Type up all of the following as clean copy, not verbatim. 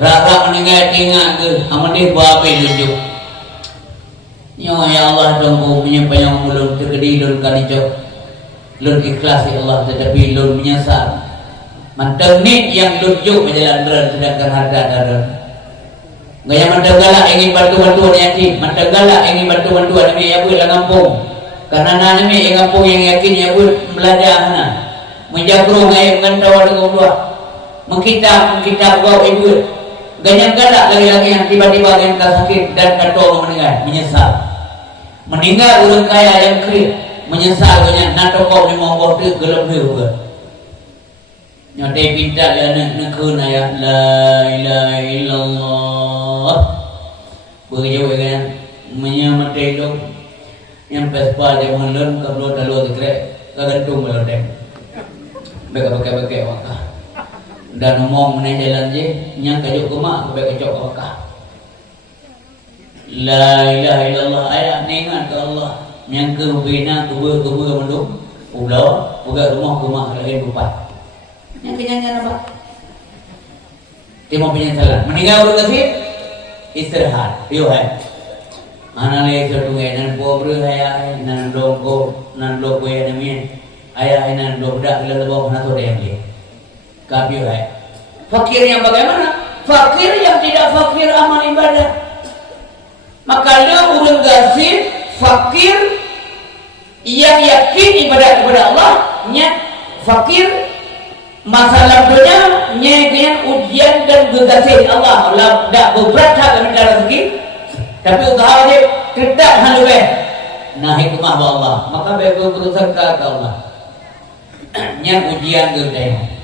Rara meninggal tinggal ke amadih babe lunjuk. Ya Allah tunggu menyampaikan mulun tergedi lun kanijo. Lun ikhlas ya Allah tetapi lun menyesal. Manteng ni yang lunjuk berjalan beran sedangkan harga darah. Gaya manteng galak ingin bantu-bantuan yatim, manteng galak ingin bantu-bantuan ni ya buat ngampung. Karena nami yang ngampung yang yakin ya buat belajar na. Menjagro gaya ngantau dengan Allah. Mengkitab kau ibu. Ganyan galak lagi-lagi yang tiba-tiba yang sakit dan kata meninggal, menyesal. Meninggal orang kaya yang kiri, menyesal ganyan. Nato kau ni mau kau tu gelap juga. Nyata pinta ya nak ayat la ilaha illallah. Begitu kan? Menyamate itu yang pespa dia mengelun kalau dalu dikrek kagantung melodeng. Beka-beka wakah. Dan ngomong mengenai jalan je yang kajuk kemak kebaik kacok wakah. La ilaha illallah ayat ni ingat ke Allah yang kebina kebur mendung pulau buka rumah kemak lain rupat yang kenyanyian apa? Dia mau penyesalan meninggal berkasih istirahat yuk mana lagi ketungai nan pobre ayah nan logo yang namin ayah nan dobdak lelebau nato yang dia kafir fakir yang bagaimana? Fakir yang tidak fakir amal ibadah. Maka lu ulun gasir fakir yang yakin ibadah kepada Allah, nya fakir masalah dunia, nya dengan ujian dan gegasih Allah. Allah dak berat hak minta rezeki, tapi usaha dia tidak haluwe. Nah hikmah Allah, maka baik bersangka ke Allah. Nya ujian gede.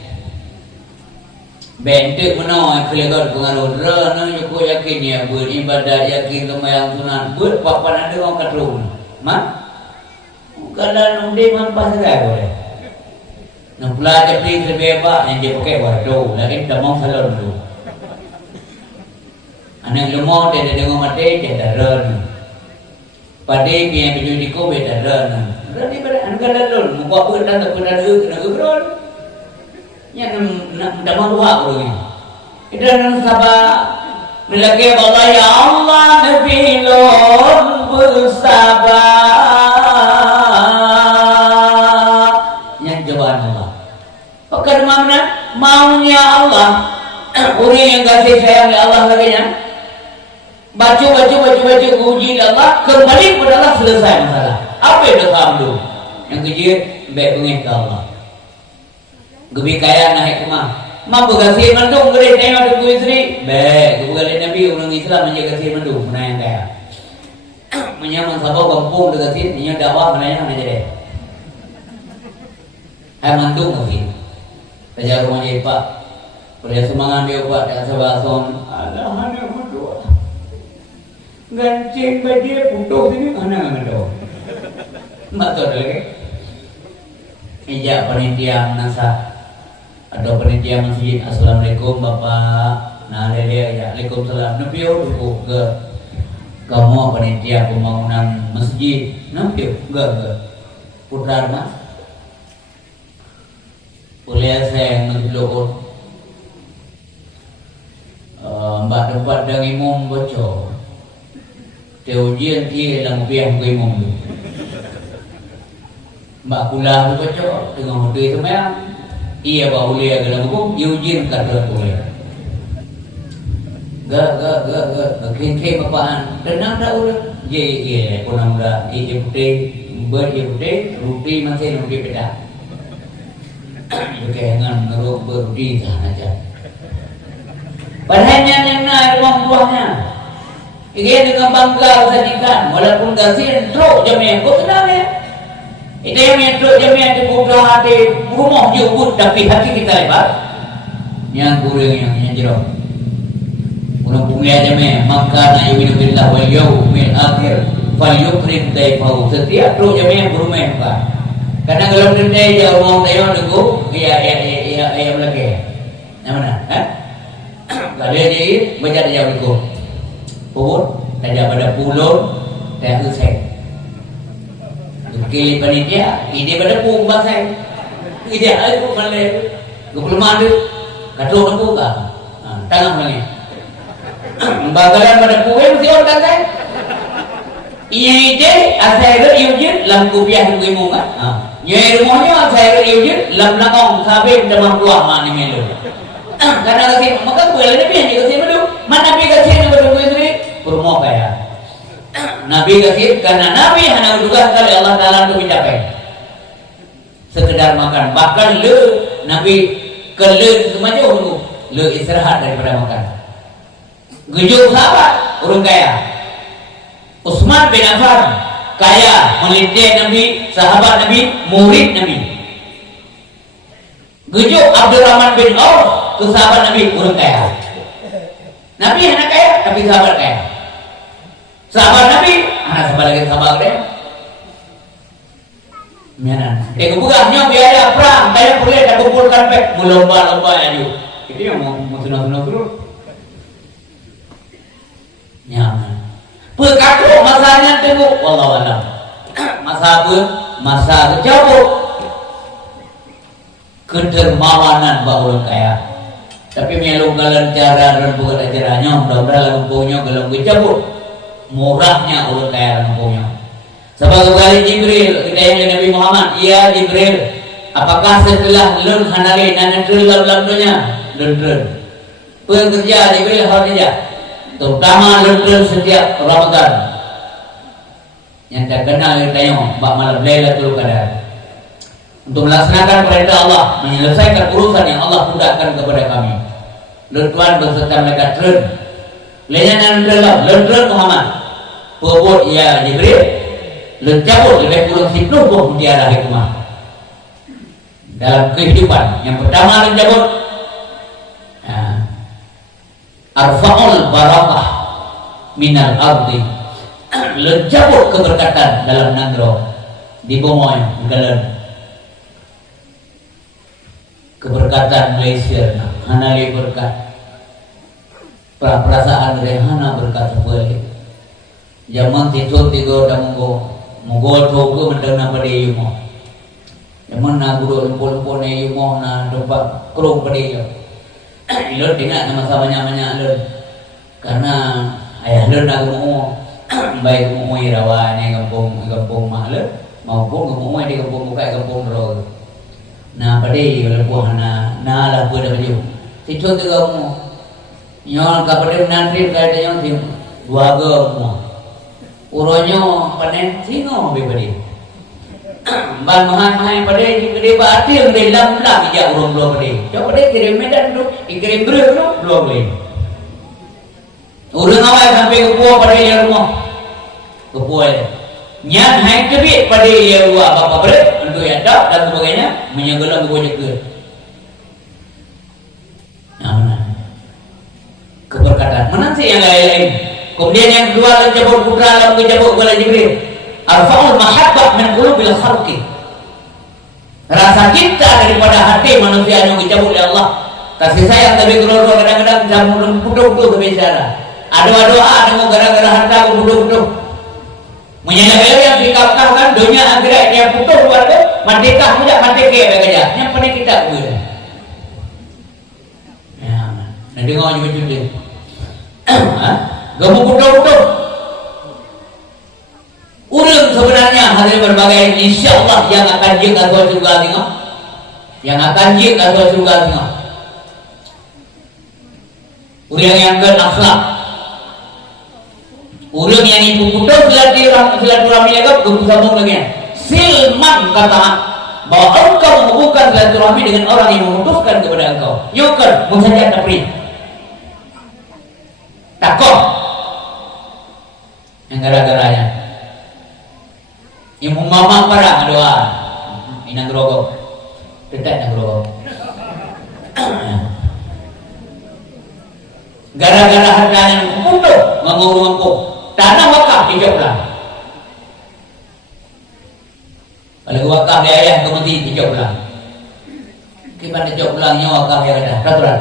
Bentuk menawar kelegar pengaruh rana yuko yakin ya beribadah yakin kemayang sunan buat papan ada orang katrun mak kadang undi mampas dah boleh nak pula dia pergi lebih apa yang dia pakai waduh lagi damang salon tu anak lemah dia dengar mati dia daran pada yang baju diko beda daran berarti pada angka lalu muka berdan tak pernah kena gebrol yang nak damang luar orang ni. Itu dalam sabar melagi Allah ya Allah Nabi Lord bersabar. Yang jawaban Allah. Pekan mana maunya Allah. Orang yang kasih sayang Allah lagi nya. Baju uji Allah kembali kepada Allah selesai masalah. Apa yang dosa dulu? Yang kecil baik pengen ke Allah. Gebi kaya naik rumah. Mampu kasih mandung gede tengok tu istri. Baik, kebukaan Nabi orang Islam menjaga kasih mandung mana yang kaya. Menyaman sabau kampung tu kasih, dia dakwah mana yang menjadi. Hai mandung kasih. Kerja rumah dia pak. Perlu semangat dia pak dan sebason. Allah mana berdoa. Gancing baju putus ini mana ngado. Matur lagi. Ijak panitia nasa. Ada panitia masjid, assalamualaikum bapak. Nah dia ya, waalaikumsalam. Nampio dulu ke kamu panitia pembangunan masjid. Nampio enggak. Putar mah. Boleh saya ngejelokon. Mbak tempat dan imam bocor. Teojian dia dalam biang ke imam. Mbak pula bocor dengan hotel semayang. Iya bawa ulia dalam hukum, diujian kata boleh. Gak, keng apaan? Tenang dah ulah. Ye, punang dah. Iye putih, roti masih roti pedas. Kekengan ngeruk berudi sana aja. Padahal yang naik rumah buahnya. Ia dengan bangga sajikan, walaupun gasir, teruk jamiah. Kau tenang ya. Itu yang metruk jamiah itu buka hati rumah jubut tapi hati kita lebar. Yang kurang yang jerok. Kurang punya jamiah maka na yu'minu billah wal yawmil akhir falyukrim dayfahu. Setiap truk jamiah berumah pak. Karena kalau dia jauh mau tayo nunggu iya lagi. Yang mana? Kalau dia baca dia jauh nunggu. Pun ada pada pulau dan usai. Kili panitia, ide pada pun basai. Ide aku malah, aku belum ada. Kacau aku kan. Tangan lagi. Bagalan pada kue mesti orang kata. Iya ide asal iujin lam kupiah kue munga. Nyai rumahnya asal iujin lam langong sampai demam kuah mana melu. Karena kasih maka kue lain ni kasih melu. Mana nabi kasih ni pada kue sendiri rumah kaya. Nabi kasih karena nabi hanya juga kali Allah Taala untuk mencapai. Sekedar makan bahkan nabi kele semacam itu istirahat daripada makan. Gejuk sahabat orang kaya. Utsman bin Affan kaya, melintih Nabi, sahabat Nabi, murid Nabi. Gejuk Abdurrahman bin Auf tu sahabat Nabi, orang kaya. Nabi anak kaya tapi sahabat kaya. Sahabat Nabi anak sahabat lagi sahabat dia. Mianan. Dia kebugahnya biaya perang, banyak boleh dah kumpulkan pek melomba-lomba aja. Itu yang mau sunat-sunat terus. Nyaman. Pekaku masanya tengok wallahu alam. Masa apa? Masa kecabut. Kedermawanan orang kaya. Tapi melu galan cara dan bukan ajarannya, mudah-mudahan lampungnya galang kecabut. Murahnya orang kaya lampungnya. Sebagai kali Jibril kita yang Nabi Muhammad, iya Jibril, apakah setelah lun hanali nanantul lamdunya lun pekerja Jibril harusnya terutama lun setiap Ramadan yang terkenal kita bak malam Lailatul Qadar untuk melaksanakan perintah Allah, menyelesaikan urusan yang Allah mudahkan kepada kami. Lun Tuhan berserta mereka trun layanan lun Muhammad pebut ya Jibril lencabut lebih kurang 10 mutiara hikmah dalam kehidupan. Yang pertama lencabut arfa'ul barakah minal ardi, lencabut keberkatan dalam nagro di bomoy galan keberkatan Malaysia hanali berkat perasaan rehana berkat boleh zaman tidur dan Munggo togo mendana pada yumo. Yang mana guru lumpur-lumpur ni yumo na domba kerung pada yo. Lor dengar nama sabanya-banyak lor. Karena ayah lor nak gumo baik gumo irawan yang kampung mak lor maupun gumo di kampung buka kampung ro. Nah pada yo lepuh na lah pada baju. Tidur tu gumo. Nyon kapada nanti kaya nyon tim dua gumo. Uronyo panen singo bebari. Ban mahan pada gede batil gede lam ya urong belum beri. Coba deh kirim Medan dulu, kirim Bril dulu belum beri. Urang awal sampai ke puau pada dia rumah. Ke puau. Nyan hai kebit pada dia luar apa ber untuk ada dan sebagainya menyegelang ke puau juga. Nah, keberkatan. Mana sih yang lain-lain? Kemudian yang kedua lencabut putra dalam kejabut bola Jibril. Arfa'ul mahabbah min qulubil khalqi. Rasa cinta daripada hati manusia yang dicabut oleh Allah. Kasih sayang tapi keluar kadang-kadang jamu putus-putus berbicara. Ada doa ada gara-gara harta putus-putus. Menyalahi yang dikatakan dunia akhirat yang putus keluarga, merdeka muda mati kaya bekerja. Yang penting kita boleh. Ya, nanti dengar juga cuti. Gemuk utuh-utuh. Urang sebenarnya hasil berbagai insya Allah yang akan jik atau surga tengok. Yang akan jik atau surga tengok. Urang yang ke akhlak. Urang yang ibu putus silaturahmi agak bersambung lagi. Silman kata bahwa engkau membuka silaturahmi dengan orang yang memutuskan kepada engkau. Yuker musajat tapri. Takut yang gara-garanya yang mama parah doa inang rogo dekat nang rogo gara-gara harganya mundur mengumpul tanah wakaf dijawablah kalau wakaf dia ayah kemudian dijawablah kita dijawablah wakaf yang ada peraturan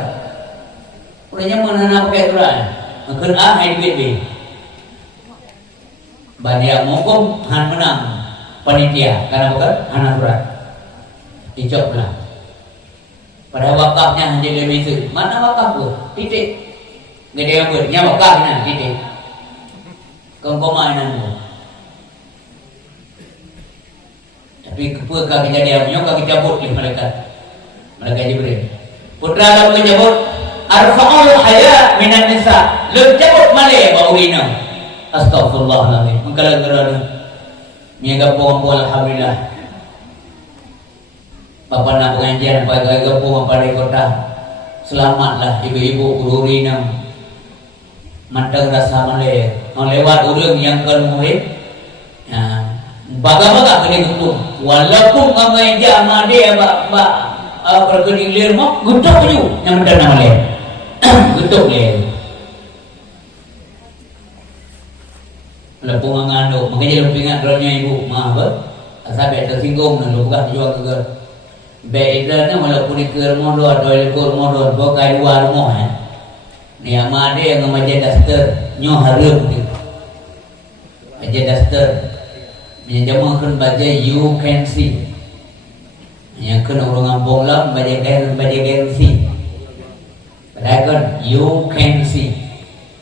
urangnya mana pakai aturan mungkin hai duit Bandia mongkong han menang panitia karena bukan anak berat dicoplah Pada wakafnya hanya lebih itu. Mana wakaf tu? Titik. Gede apa? Nya wakafnya titik. Kau mainan tu. Tapi kepeka kejadian nyo kaki cabut di malaikat. Malaikat Jibril. Putra lam menyebut arfa'ul haya minan nisa. Lu cabut malai baurina. Astagfirullahaladzim. Mengkala-kala niaga pong alhamdulillah. Papa nak pengajian pagi gabung pada kota. Selamatlah ibu-ibu gururina. Mantang rasa malai. Lewat urang yang kan murid. Baga-baga kena gutung. Walaupun ngamai jama dia perkening lir mak gutuk je yang mendan nama le. Gutuk le. Lepung nganduk, makanya lu ingat rohnya ibu mah apa? Sampai tersinggung dan lu bukan jual ke. Baik itu walaupun ikut modal atau ikut modal bukan luar rumah. Ni ama dia yang ngamaja daster nyoh harum tu. Aja daster. Menjamakan baca you can see. Yang kena orang kampung lah baca can see. Padahal you can see.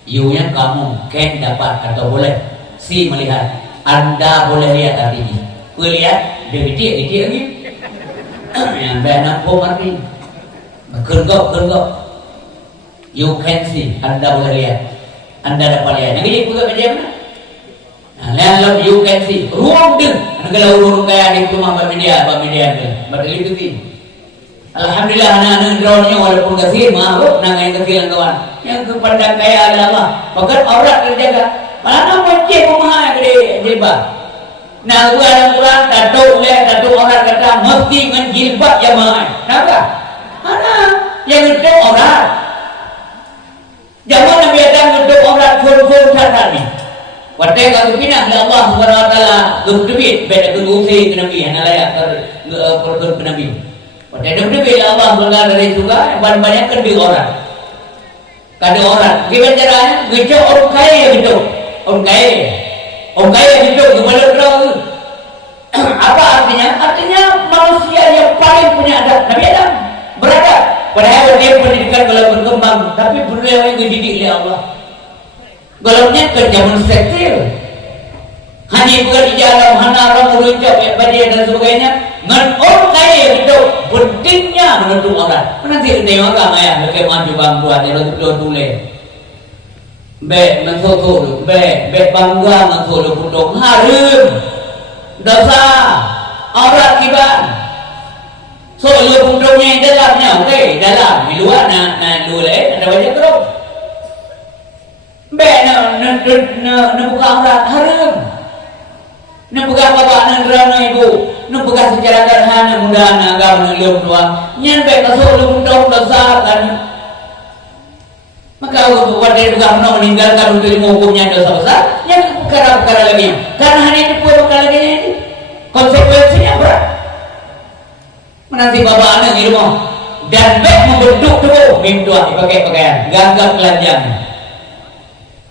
You yang kamu can dapat atau boleh see melihat. Anda boleh lihat hari ini. Kau lihat dia gede lagi. Yang benar pun arti. Kergok. You can see. Anda boleh lihat. Anda dapat lihat. Yang ini juga macam mana? Lalu you can see ruang deng kalau urung kaya di rumah media ke betul itu. Alhamdulillah anak-anak dronnya walaupun kecil maaf nangai kecil kawan yang kepada kaya adalah Allah bahkan aurat terjaga malah monceng rumah gede jilbab nah Al-Quran tato aurat kata mesti dengan jilbab jamaah kenapa? Mana yang itu aurat zaman Nabi Adam itu aurat full tadi. Watai kalau pindah ke Allah Subhanahu Wa Taala gembira beda kenusi ke Nabi, hanalaya perkara ke Nabi. Watai gembira Allah Subhanahu Wa Taala dari juga banyak kan di orang. Kada orang, gimana caranya? Gejo orang kaya gitu, orang kaya gitu kepada orang. Apa artinya? Artinya manusia yang paling punya adab. Nabi Adam beradab. Padahal dia pendidikan kalau berkembang, tapi beliau yang dididik oleh Allah. Galaunya ke zaman seksil hanya bukan di jalan hana merujuk badia dan sebagainya ngan orang kaya itu pentingnya menentu orang nanti tengok orang ya mereka maju bang buat dia tulis mensoto bangga mensoto putong harum dosa orang kiban so lu putongnya dalamnya dalam di luar lulai ada banyak terus nak buka aurat haram. Nak buka bapak nak rana ibu. Nak buka secara sederhana mudah agama beliau dua. Nyampe kasut lu dong dosa kan. Maka buat dia buka nak meninggalkan untuk hukumnya dosa besar. Yang perkara-perkara lagi. Karena hanya itu perkara lagi ini. Konsekuensinya berat. Menanti bapak anak ilmu dan baik membentuk tubuh minta dipakai pakaian. Gagap telanjang.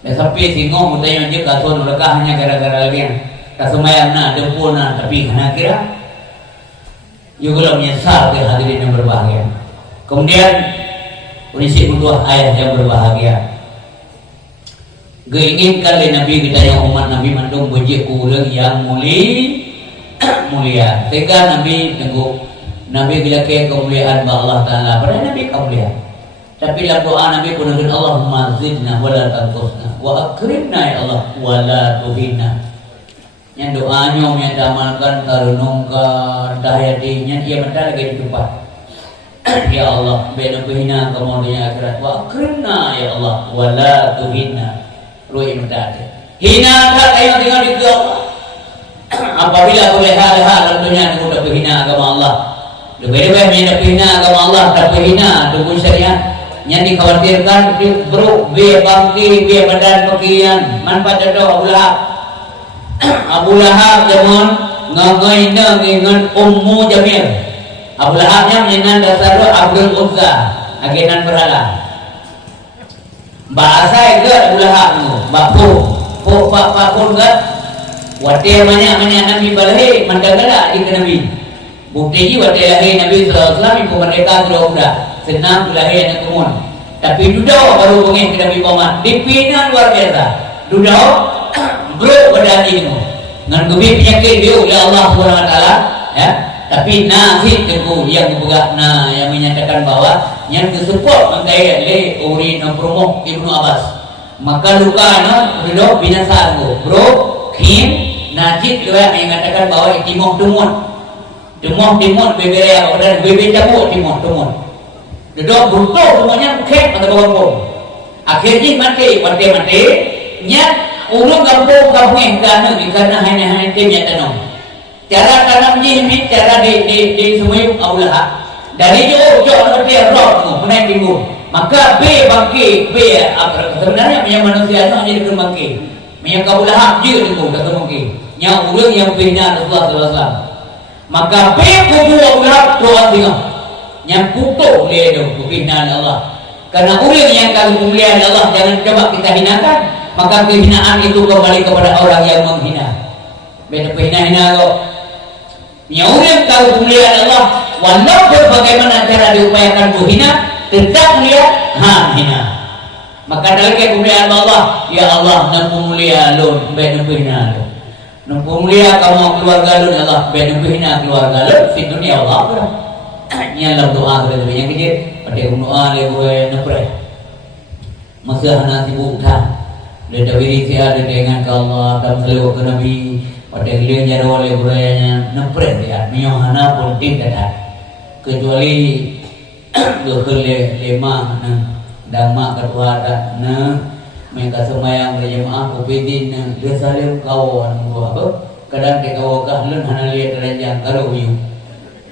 Dan sampai singgung mutanya je kasut mereka hanya gara-gara lagi kasumayam na dempul na tapi kena kira juga menyesal ke hadirin yang berbahagia. Kemudian prinsip kedua ayat yang berbahagia geinginkan oleh Nabi kita yang umat Nabi mandung bejik ulang yang mulia sehingga Nabi tengok Nabi bila ke kemuliaan Allah Ta'ala pada Nabi kemuliaan. Tapi dalam doa Nabi pun dengan Allahumma zidna wala tanqusna wa akrimna ya Allah wala tuhina. Yang doanya yang diamalkan tarunungkan dahayatinya dia mental lagi di tempat. Ya Allah bela tuhina kemudian akhirat wa akrimna ya Allah wala tuhina. Ruhi mental. Hina tak ayo tinggal di Allah. Apabila boleh hal-hal tentunya sudah tuhina agama Allah. Lebih-lebih menghina agama Allah tak tuhina tubuh syariat. Yang dikhawatirkan bro biar bangki biar badan pakian manfaat ada Abu Lahab zaman ngagai dengan Ummu Jamil. Abu Lahabnya menyenang dasar Abdul Uzza agenan berhala bahasa itu Abu Lahab bapu pak pun kan wadah banyak Nabi balahi mandagala di Nabi Bukti juga lahir Nabi SAW itu mereka sudah senang lahir anak kemun. Tapi duduk baru pengen ke Nabi Muhammad. Dipina luar biasa. Duduk bro pada ini. Dengan gebi penyakit dia oleh Allah SWT, ya. Tapi nahid tengku yang bergerak yang menyatakan bahawa yang disupport mentai le uri no promo Ibnu Abbas. Maka luka duduk binasa aku. Bro Kim Najib juga mengatakan bahawa timur timun beberia dan bebe cabut timur duduk butuh semuanya kek pada bawah. Akhirnya mati nya urung kampung yang karena hanya timnya tanam. Cara tanam ini cara di semua Allah dari jauh dia roh menaik timbul. Maka bangkit sebenarnya punya manusia itu hanya dikembangkit. Punya kabulahak dia itu kata mungkin. Yang urang yang bina Rasulullah SAW. Maka kubu Allah doa tengah. Yang kutuk dia itu bina Allah. Karena urang yang kalau kemuliaan Allah jangan coba kita hinakan. Maka kehinaan itu kembali kepada orang yang menghina. Beda hina kok. Yang urang kalau kemuliaan Allah, walaupun bagaimana cara diupayakan menghina, tetap mulia, hina. Maka dalam kemuliaan Allah, ya Allah, nampu mulia lun, beda hina lun. Nampu mulia kamu keluarga lun, Allah, beda hina keluarga lun, di dunia Allah. Nyalam doa kita yang kecil, pada doa lewe nepre. Masa hana sibuk dah. Dia dawiri siapa dengan Allah dan selalu ke Nabi pada dia nyara oleh budayanya nempret dia miohana pun tidak kecuali gekele lema dama kedua ada mereka semayang berjemaah kupidin dia saling kawan gua kadang dia kawan kahlun hana lihat kerajaan kalau yu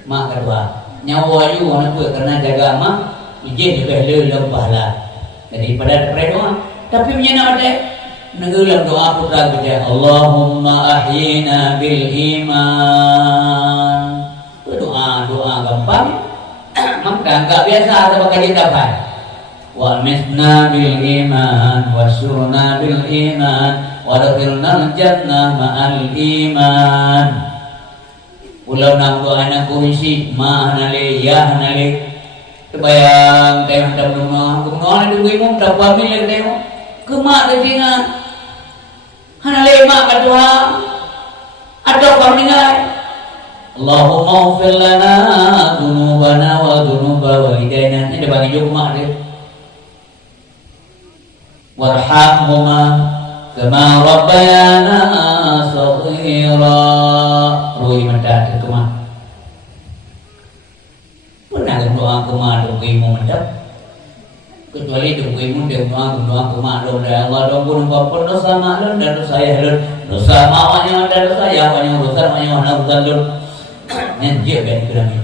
mak kedua nyawa yu anak gue karena jaga mak izin lebih lembah lah daripada berdoa. Tapi menyana ada ngegulang doa putra baca Allahumma ahyina bil iman. Doa gampang. Maka enggak biasa ada bakal dapat. Wa misna bil iman wasurna bil iman wadkhilna jannah ma'al iman. Ulau nak doa anak kurisi ma'anale ya hanale. Bayang tayang tabungan kumnoan itu imum tabami lagi tayang kemak ketingan hana lema kadua atau kamingai Allahumma ighfir lana dzunubana wa dzunuba walidayna ini bagi jumlah dia warhamhuma kama rabbayana shaghira ruhi mendat kemah pernah doa kemah doa imum mendat kecuali dungkimu dia doa kemana dari Allah dong pun apapun dosa maklum dan dosa ya lun dosa mawanya dan dosa ya banyak dosa banyak mana dosa lun nenjek ben kerana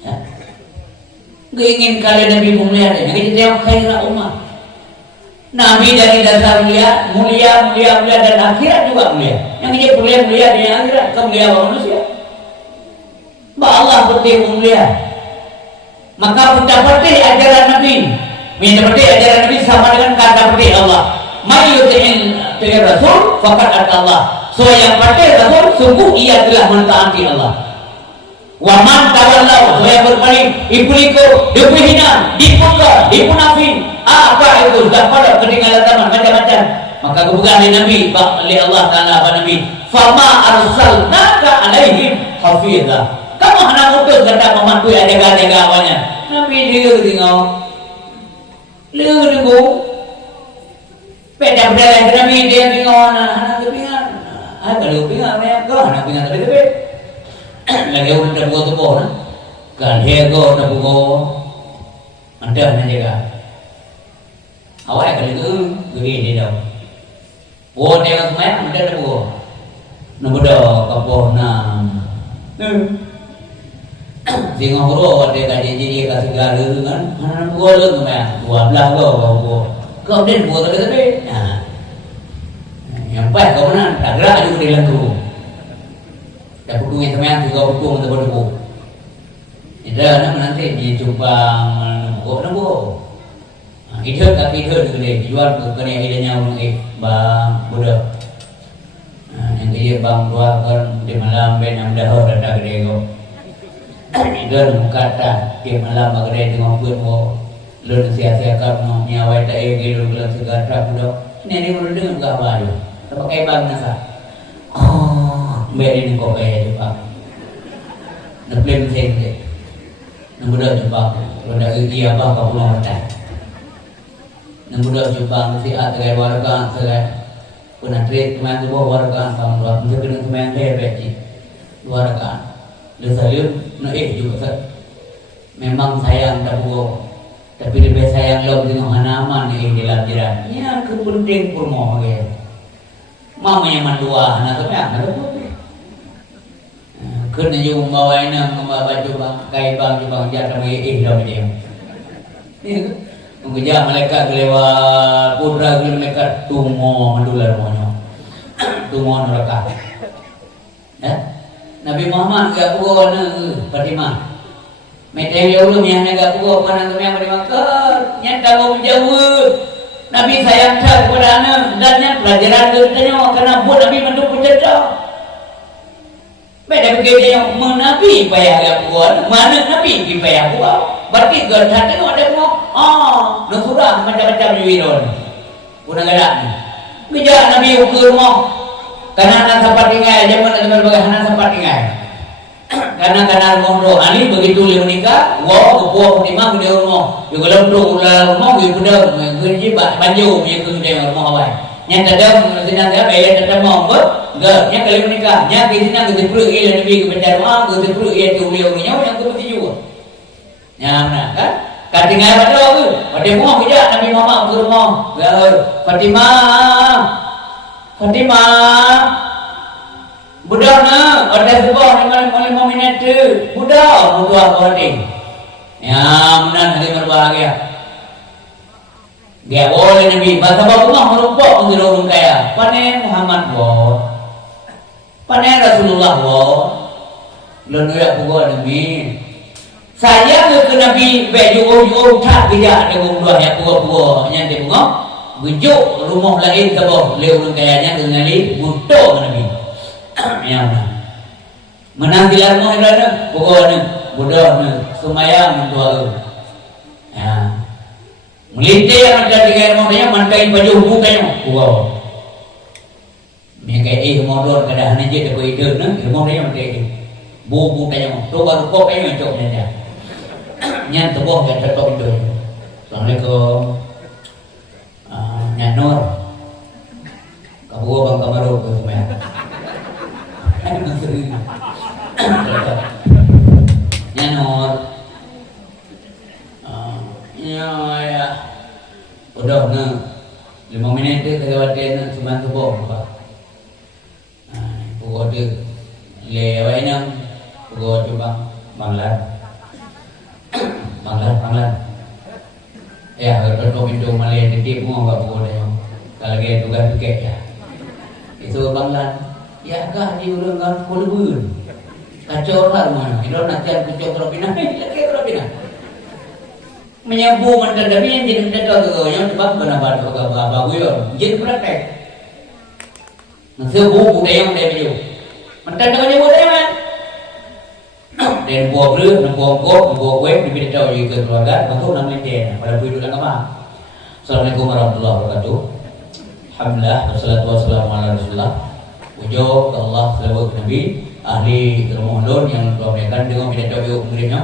ya ingin kalian Nabi mulia yang kita tengok khairah umat Nabi dari dasar mulia dan akhirat juga mulia yang kita mulia di akhirat kemuliaan manusia bah Allah berarti mulia. Maka mendapati ajaran Nabi sama dengan kata petik Allah. Mayyutin Rasul faqad ata Allah. So yang petik Rasul sungguh ia telah mentaati Allah. Wa man tawallau so yang berpaling ibuliku dipihina dipuka dipunafin apa itu sudah pada ketinggalan zaman macam-macam. Maka kebukaan Nabi oleh Allah Taala apa Nabi fama arsalnaka alaihim hafizah. Kamu hendak utus kata memantui jaga-jaga awalnya. Nabi dia tengok. Dia tengok. Beda lagi Nabi dia tengok. Anak kepingan. Kalau kepingan mereka anak kepingan tapi lagi orang dah buat tubuh. Kan dia go dah buat. Anda nak jaga. Awak kalau itu gini dia dah. Buat dia semua anda dah buat. Namuda kapoh nam. Tengok huruf dia kaji jadi kasih segala kan mana gua lu kemana 12 kau dia buat tapi yang baik kau mana tak gerak juga di lengku dah putungnya semuanya juga putung untuk berdebu tidak nanti dicoba nunggu hidup gede dijual ke kena hidupnya orang bang budak yang dia bang doakan di malam benam dahur ada gede ko. Idan kata di malam gede dengan pun mo lun sia-sia kamu nyawai tak ege lu bilang segar tak udah. Ini dia udah dengan kabar yo. Pakai bang nasa. Oh, beri ni kau kaya Jepang. Naplem sendiri. Namudah Jepang. Roda iya apa kau pulang macam. Namudah Jepang si atrai warga atrai. Pernah trade teman tu bawa warga kamu luar. Mungkin kena teman saya beci. Warga. Lesalur nak juga sah. Memang sayang tak buat. Tapi lebih sayang lo dengan hanaman ni dalam jiran. Ya kepenting pun mau ke. Mama yang mandua anak tu apa? Kena jumpa bawa ini, membawa baju bang, kai bang, bang jatuh dah macam. Ni mengejar mereka kelewat pudra mereka tumo mandular monyo, tumo neraka. Ya, Nabi Muhammad gak puas ni Fatimah. Meteng dia ulum yang gak puas mana tu yang Fatimah ker, yang tahu menjauh. Nabi sayang kepada anak dan yang pelajaran kerjanya karena buat Nabi mendukung jejak. Beda begitu yang menabi payah gak puas, mana Nabi payah puas. Berarti gerhan itu ada mau, nusurah macam-macam juwiron. Punang gadak ni. Bija Nabi ukur mau, karena anak sempat tinggal, zaman ada berbagai anak sempat tinggal. Karena roh Ali begitu dia menikah, wah kepuah Fatimah dia rumah, dia kalau tu ular rumah dia pedang, kerja banjir dia kerja rumah awal. Yang tadam senang dia bayar tadam mau ber, yang kali menikah, yang kita senang kita perlu ia Nabi kepada rumah, kita perlu ia tu beliau yang kebetul juga. Ya mana kan? Katingai pada apa? Pada rumah kerja Nabi Muhammad ke rumah. Fatimah. Budak na, ada sebuah 5 minit tu. Budak apa ni? Ya, benar hari berbahagia. Dia boleh Nabi. Bahasa rumah merumpok untuk orang kaya. Panen Muhammad boh. Panen Rasulullah boh. Lalu ya pukul Nabi. Saya ke Nabi baju tak kerja dengan dua yang buah yang dia bunga bujuk rumah lain tabah leu kayanya dengan li butuh Nabi ya menang bila rumah ada pokoknya budak semayang dua ya melintir yang ada di rumah dia mantai baju bukanya wow ni kayak modal kada hanya je dekat ide rumah dia mantai bubu tanya tu baru kok yang cok dia nyan tubuh yang tertok itu. Assalamualaikum. Nyanur. Kamu bang kamaru ke semua. Nyanur. Ya. Udah na 5 minit tu kelewatan semua tubuh pak. Pukul tu lewat ni pukul coba banglar. Panglan. Ya, kalau pintu Malay titip mau enggak boleh. Kalau dia tugas tiket ya. Itu Panglan. Ya kah di ulungan kulubun. Kacau lah mana. Itu nanti aku cok terpinah. Lagi terpinah. Menyabu mantan tapi yang jadi mendadak tu yang sebab benar tu apa gue jadi praktek. Nanti buku dia yang dia baju. Mantan dengan dia boleh kan? Dan buah belu, buah kok, buah kue diberi tahu juga keluarga, bentuk nama dia pada video dan apa. Assalamualaikum warahmatullahi wabarakatuh. Alhamdulillah, wassalatu wassalamu ala Rasulillah. Puja ke Allah selawat Nabi, ahli Ramadan yang telah memberikan dengan beri tahu umurnya.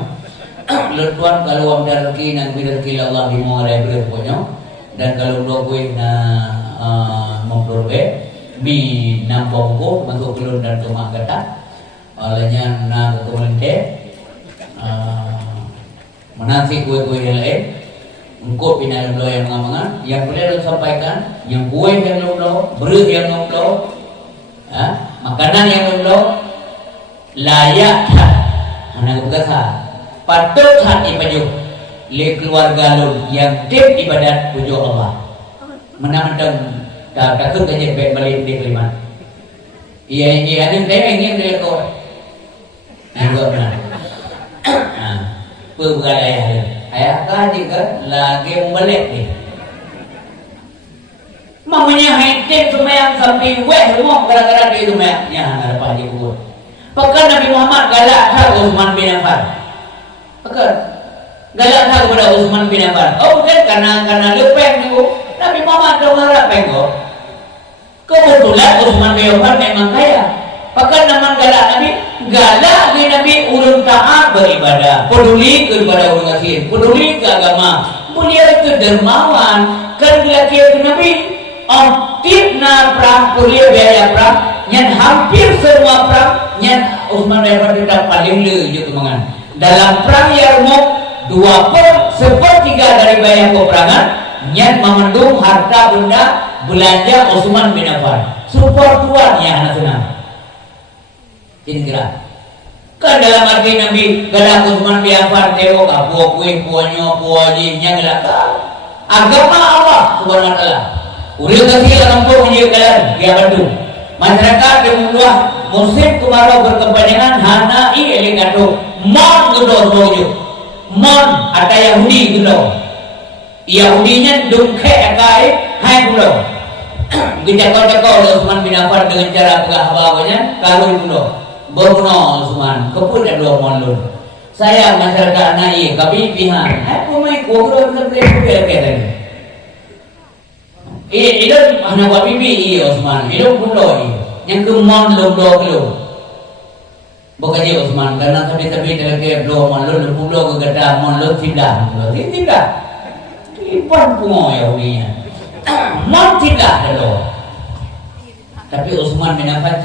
Tuan kalau ada rezeki dan beri rezeki Allah di mana beri punya. Dan kalau dua kue na memperoleh bi nampak kok bentuk belum dan rumah kata. Olehnya nak kemudian menanti kue-kue yang lain engkau pindah lo yang ngamangan yang boleh lo sampaikan yang kue yang lo berat yang lo makanan yang lo layak anak berkata patut hati baju le keluarga lo yang tip ibadat pujuk Allah menang-menang tak kerja balik di kelima iya ada yang ingin dia kau juga benar. Perbuatan ayah kan juga lagi membalik ni. mamanya haitin semayang sampai weh semua gara-gara dia semayang ya ada pagi buat pekan Nabi Muhammad galak tak Utsman bin Affan pekan galak tak kepada Utsman bin Affan oh bukan karena lepeng tu Nabi Muhammad dah ngarapeng kok kebetulan Utsman bin Affan memang kaya pekan nama galak Nabi ulun taat beribadah peduli kepada orang asing peduli ke agama beliau itu dermawan kan laki itu Nabi aktifna perang kuliah biaya perang yang hampir semua perang yang Utsman bin Affan tidak paling le mangan dalam perang Yarmouk 2/3 dari biaya peperangan yang memendung harta benda belanja Utsman bin Affan support tuannya anak senang ini kira kan dalam arti Nabi galak Utsman bin Affan tewok apa kuih puanyo puajinya galak agama Allah subhanahu wa ta'ala udah kasih kampung dia jalan dia Bandung masyarakat di Munduah musim kemarau berkepanjangan hanai elingato mon gudo bojo mon ada Yahudi gudo Yahudinya dungke akai hai gudo gejako-jako Utsman bin Affan dengan cara pegah kalau gudo borno Utsman kepun ada dua mon lu saya masyarakat nai kami pihak aku main gudo seperti lagi itu anak buat bibi iya Utsman itu bundo yang kemon londo kelo bukan dia Utsman karena tapi terlebih belum mon lo bundo ke gada mon lo tidak ipan pungo ya ulinya mon tidak lo tapi Utsman bin Affan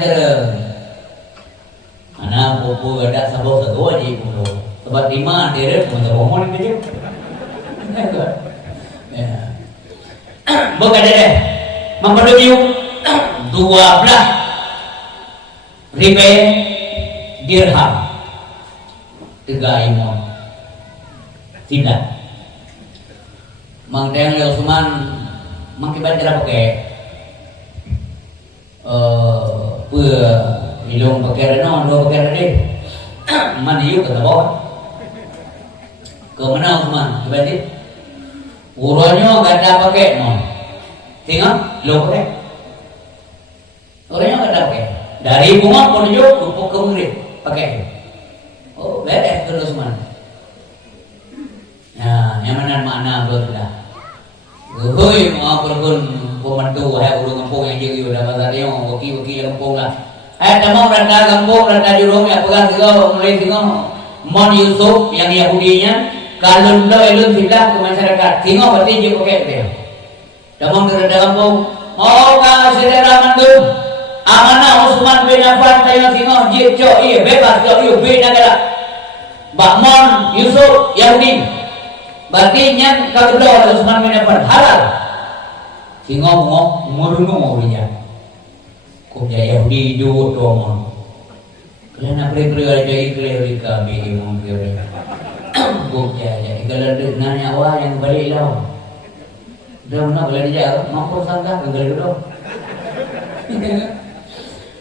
anak buku ada sabuk kedua di bundo sebab lima dia pun teromon gitu ya bukan deh memperlukan 12.000 dirham 3 imam tidak mangteng Utsman mangkibat cara pakai hidung pakai reno dua pakai rene mana yuk kata bawa ke mana Utsman dibanding uranya gak ada pakai non tengok lo pakai uranya gak ada pakai dari bunga menuju ke murid pakai oh beres terus mana nah yang mana makna berdah hoi mau pergun pemandu hai urung kampung yang jadi udah pasar dia mau waki kampung lah mau rata kampung rata jurung ya pegang tiga mulai tengok Mon Yusuf yang Yahudinya kalau anda elok tidak ke masyarakat, tengok berarti dia pakai dia. Damang kerana kampung, mau kah saudara mandum, amanah Utsman bin Affan tengok dia cok iya bebas cok iya beda galak. Bakmon Yusuf Yahudi, berarti yang kedua Utsman bin Affan halal. Tengok ngurung dia. Kau jadi Yahudi dua mon. Kerana pergi jadi kami imam kiri. Bukti kalau nanya awak yang balik lau dah mana boleh dia mampu sangka kembali dulu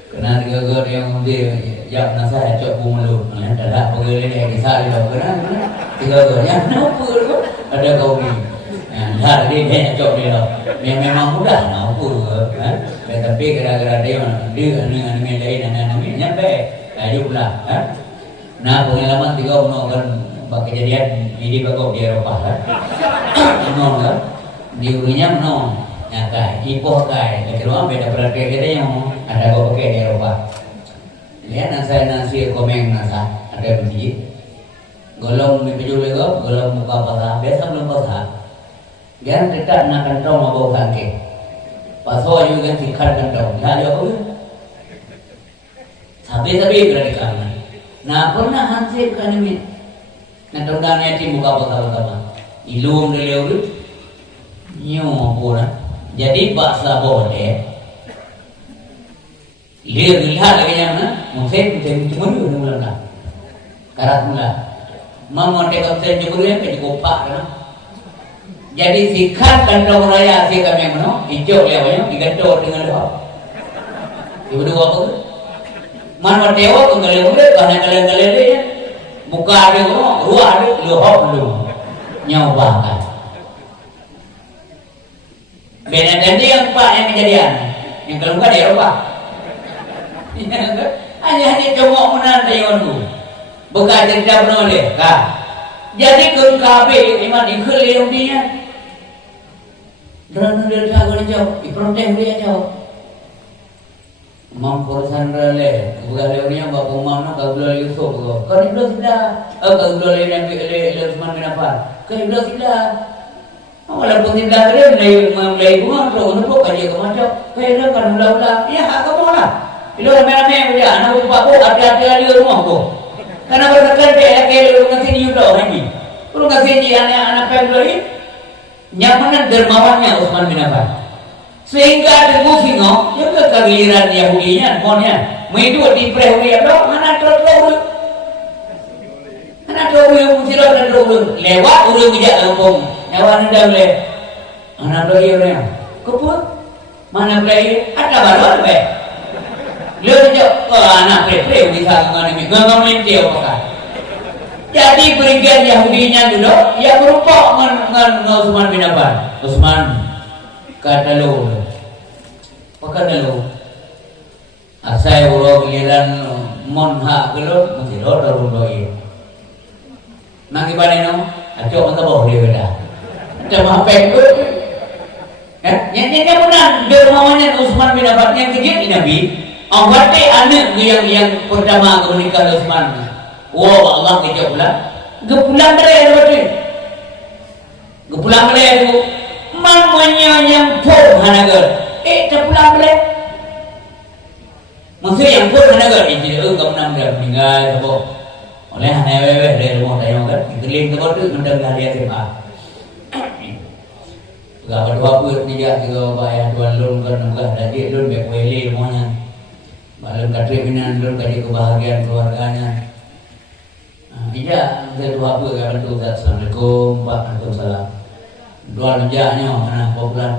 kena tiga yang dia jawab nasihat cok bumulu dah lah pergi dia kisah dia kena tiga yang apa tu ada kau ni dah dia cok dia yang memang mudah apa tapi gara-gara dia ni lain nyampe dia pula nah pengalaman tiga kan kejadian ini bagus di Eropah lah non lah di urinya non nyata ipoh kai kecil beda berarti kita yang ada kau pakai di Eropah lihat nasi komeng nasa ada biji golong mipijul lego golong muka pasah biasa belum pasah dia tidak nak kantong mau kangke paso juga tikar kantong dah jauh tapi berarti kamu nah pernah hansip kan ini nah tendangnya di muka pertama ilum dari urut nyo pura jadi bahasa boleh lihat lagi yang mana mungkin cuma dulu mula karat mula mau tekap saya jebul yang jadi kopak kan jadi sikat kandang raya si kami yang mana hijau lewanya digantor dengan doa ibu dua apa mana dewa kenggalai muda karena kalian dia buka ada ruah ada lohok belum nyawakan Beda nanti yang Pak yang kejadian, yang keluar di Eropa. Hanya congok menan tayon bukan cerita benar deh, kah? Jadi kalau kabe iman ikut yang dia, dan dia jago dia jauh, iprotes dia jauh. Mampu sandra le, bukan leornya bapak mana kau boleh Yusuf kau. Kau iblis tidak, kau boleh le Usman bin Affan. Kau iblis tidak. Walaupun tidak ada mulai bunga terus untuk kerja kemana, kau kan ulah ya kamu lah. Ilo rame-rame dia, anak bapak hati-hati di rumah kau. Karena berkata dia lu ngasih dia udah lagi. Lu ngasih dia anak family nyamanan dermawannya Utsman bin Affan. Sehingga ada mufingo, ya kegiliran Yahudinya, monnya, itu di prehuri apa? Anak terlalu, anak terlalu musilo dan terlalu lewat udah bijak kampung, lewat anda boleh, anak terlalu yang keput, mana boleh, ada baru apa? Lihat anak pre bisa nggak melintir apa? Jadi berikan Yahudinya dulu, ya berupa dengan Utsman bin Affan. Utsman kata lu, asai ulo giliran monha gelo mesti lo daruloi. Nanti balik no, acok untuk bawa dia beda. Cuma pegu, yang benar dermawannya Utsman bin Affan yang kejut Nabi. Awak anak yang pertama menikah Utsman. Wow, Allah kejauh pula. Gepulang mereka berarti. Gepulang mereka itu mamanya yang pun hanagar. Terpulang mereka. Maksudnya yang pun hanagar ini. Kamu nak meninggal sebab oleh hanagar dari rumah saya kan. Keling tu tu mendengar dia terima. Gak berdua pun dia juga bayar dua lun kan enggak ada dia lun bekweli rumahnya. Malam katribinan lun kali kebahagiaan keluarganya. Iya, saya dua apa kan tu. Assalamualaikum, Pak. Waalaikumsalam. Dua lenjaknya, mana popular?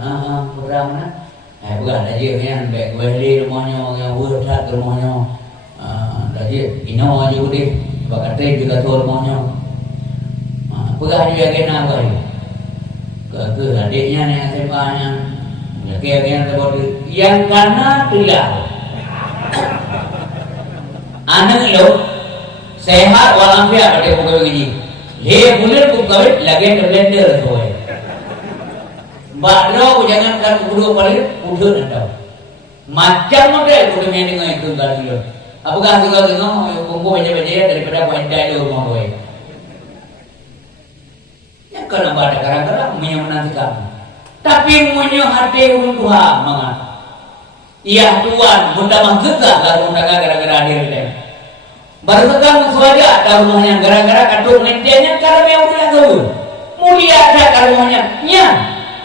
Program mana? Bukan ada je kan, baik beli rumahnya, yang buat rumahnya. Ada je, ino aja udah. Bakat juga tu rumahnya. Pegang juga kena kali. Ke adiknya ni SMA-nya, kira-kira terbaru. Yang kanan tidak. Anak lo. Sehat walafiat ada bukan begini. Dia bulan kawin lagi blender tu. Baru jangan kan kudu paling kudu nanda. Macam model kudu main dengan itu kali lo. Apakah juga tengok kumpul banyak-banyak daripada pandai lo rumah gue. Yang kenapa ada kadang-kadang menantikan. Tapi punya hati untuk Tuhan mangat. Iya Tuhan, mudah menggegar lalu mudah gara-gara hadir dia. Baru tekan saja ada rumahnya gara-gara kadung nantinya karena yang udah tahu mulia ada kalau rumahnya nya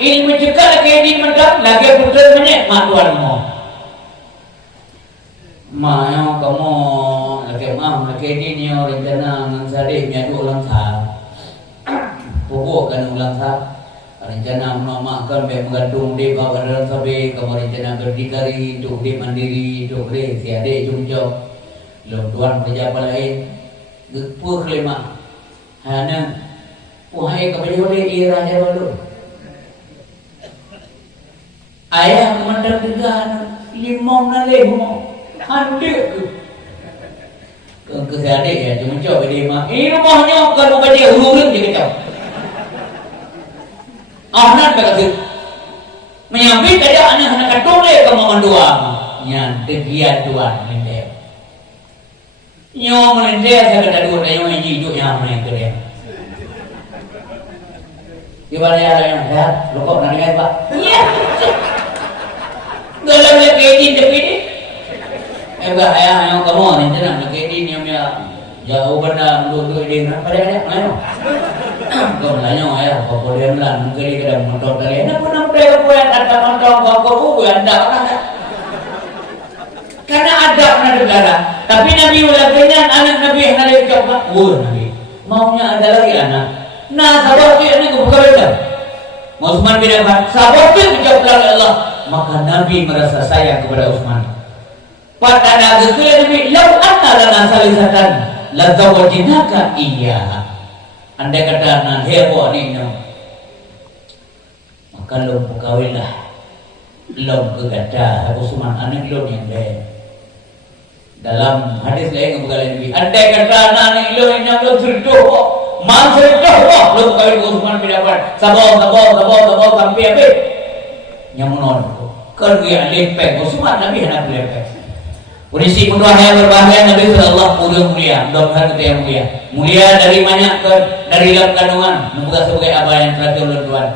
ini mencegah lagi di mendap lagi putar menyek matuan mau mayo kamu lagi lagi ini rencana ngansari nyadu ulang tahun pokok kan ulang tahun rencana memakan baik mengandung di bawah dalam sabi kamu rencana berdikari untuk di mandiri untuk di siade jumjok Lalu tuan pejabat lain Gepur kelima Hana Wahai kepada oleh ira dia baru Ayah kemandang tegan Limau na lemo Handik Kesadik ya Cuma coba dia mah rumahnya kalau bukan dia hurun je kacau Ahnan berkata Menyambit tadi anak-anak katolek kamu menduang Yang tegian tuan Nyo melendek saya kata dua nyo yang hidup yang mereka dia. Gimana ya yang sehat? Lu kok nanya Pak? Iya. Dalam lagi ini tapi ini. Enggak ayah kamu ni jangan lagi ini yang jauh benda dulu ini pada ada ayo. Kau nanya ayah apa boleh melan mungkin kita motor tadi. Nak pun nak pergi ke ada motor kau anda orang. Karena ada anak negara. Tapi Nabi ulaganya anak Nabi yang ada coba. Nabi maunya ada lagi anak. Nah sahabat itu anak bukan beda. Utsman bin Affan sahabat itu dijawab oleh Allah. Maka Nabi merasa sayang kepada Utsman. Pada ada Nabi, lau anna lana salisatan la zawajnaka iya. Andai kata nak heboh ni no. Maka lu kawinlah Lom ke gada aku suman anak lom yang lain. Dalam hadis lain kebegalan Nabi, andai kata anak lom yang lom serdoh, mal serdoh, lom kawin Utsman bin Affan, sabar sampai habis. Yang menon kerja lempeng Utsman Nabi hendak lempeng. Kondisi kedua yang berbahaya Nabi sallallahu mulia, dokter yang mulia dari banyak dari dalam kandungan, bukan sebagai abah yang terakhir tuan.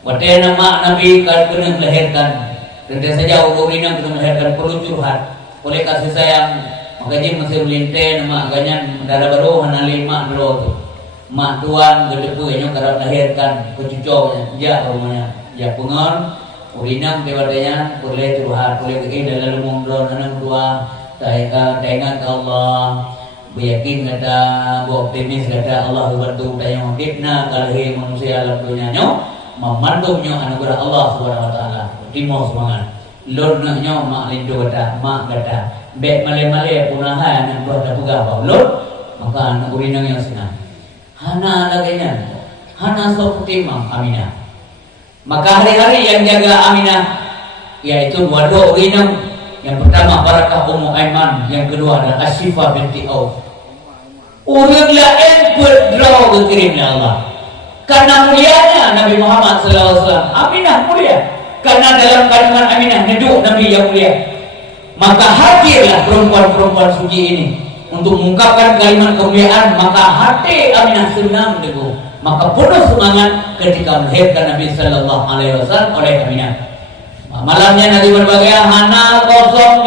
Waktu nama Nabi kena melahirkan, tentu saja urina kena melahirkan perlu curhat. Oleh kasih sayang, makanya masih melintai nama agaknya darah baru hana 5 dulu tu. Mak tuan gedepu yang kerap melahirkan kecucoknya, ya rumahnya, ya pengon, urina kewadanya, boleh curhat, boleh pergi dalam mungdon anak tua, taingat Allah. Beryakin kata, beroptimis kata Allah bantu tayang fitnah kalahi manusia alam dunia memandungnya anugerah Allah Subhanahu wa taala. Timur semangat. Lornanya mak lindu kata, mak kata, bek male-male punahan yang buat dapuga apa. Lor, maka anak urinang yang senang. Hana laganya, hana sok timang Aminah. Maka hari-hari yang jaga Aminah yaitu dua urinang. Yang pertama Barakah Ummu Aiman, yang kedua adalah Asyifa binti Auf. Urang lain berdraw berkirimnya Allah. Karena mulianya Nabi Muhammad SAW, Aminah mulia. Karena dalam kandungan Aminah hidup Nabi yang mulia. Maka hadirlah perempuan-perempuan suci ini untuk mengungkapkan kalimat kemuliaan. Maka hati Aminah senang teguh. Maka penuh semangat ketika melahirkan Nabi SAW oleh Aminah. Malamnya Nabi berbagai hana kosong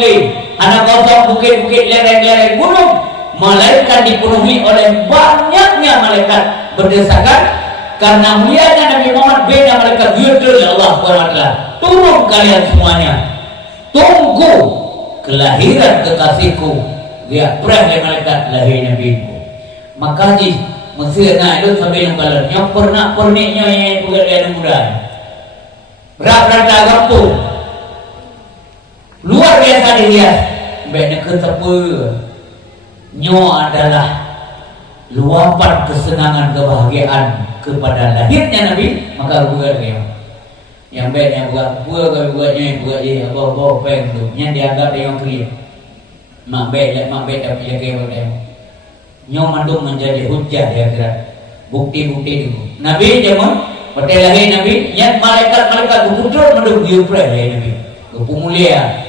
bukit-bukit lereng-lereng gunung. Malaikat dipenuhi oleh banyaknya malaikat berdesakan. Karena mulianya Nabi Muhammad beda malaikat yudul Allah SWT. Turun kalian semuanya, tunggu kelahiran kekasihku. Dia perah malaikat lahir Nabi. Maka di Mesir itu sampai yang kalanya pernah perniknya yang bukan dia muda. Rata kampung luar biasa dilihat. Baiknya ketepu nyo adalah luapan kesenangan kebahagiaan kepada lahirnya Nabi. Maka buat dia yang baiknya buatnya apa peng tu yang dianggap yang kiri mak baik tapi dia kaya nyo mandung menjadi hujah di akhirat. Bukti-bukti itu Nabi jamun pada lahir Nabi yang malaikat berputar mandung diuprah lahir Nabi mulia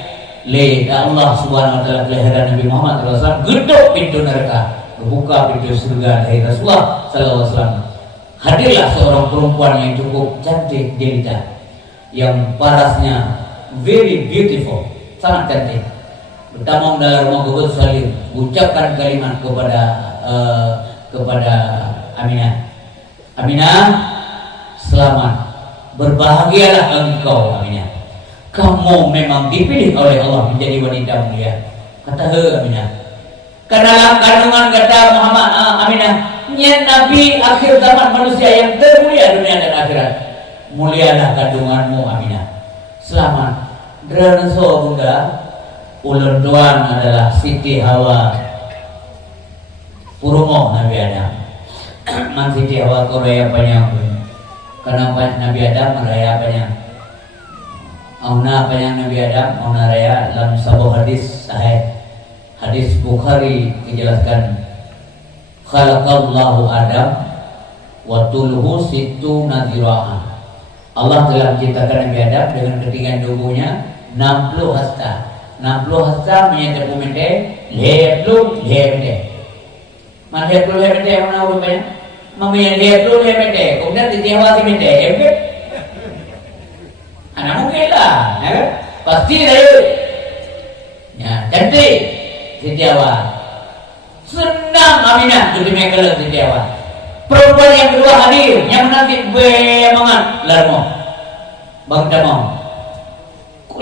le Allah Subhanahu wa taala kelahiran Nabi Muhammad SAW. Gedok pintu neraka, buka pintu surga lahir Rasulullah sallallahu alaihi wasallam. Hadirlah seorang perempuan yang cukup cantik jelita, yang parasnya very beautiful, sangat cantik. Pertama dalam rumah Gubernur Salim ucapkan kalimat kepada Aminah, selamat, berbahagialah engkau Aminah. Kamu memang dipilih oleh Allah menjadi wanita mulia. Kata Aminah. Karena dalam kandungan kata Muhammad Aminah, nya Nabi akhir zaman manusia yang termulia dunia dan akhirat. Mulialah kandunganmu Aminah. Selamat. Dranso bunda, ulun doang adalah Siti Hawa. Purumo Nabi Adam. Man Siti Hawa Korea banyak. Karena Nabi Adam meraya banyak. Auna banyak Nabi Adam, auna raya dalam sebuah hadis sahih. Hadis Bukhari dijelaskan, khalaqallahu Adam wa tuluhu situ nazira'ah. Allah telah menciptakan Nabi Adam dengan ketinggian tubuhnya 60 hasta. 60 hasta menyatakan pemendek, leher pendek. Mana leher pendek mana rupanya? Mamanya leher pendek. Kemudian ditiawasi pendek, kan? Anak mungkin lah, ya kan? Pasti dari ya, cantik Siti Hawa. Senang Aminah jadi mekalah Siti Hawa. Perempuan yang kedua hadir, yang menanti bemangat larmo bang damau.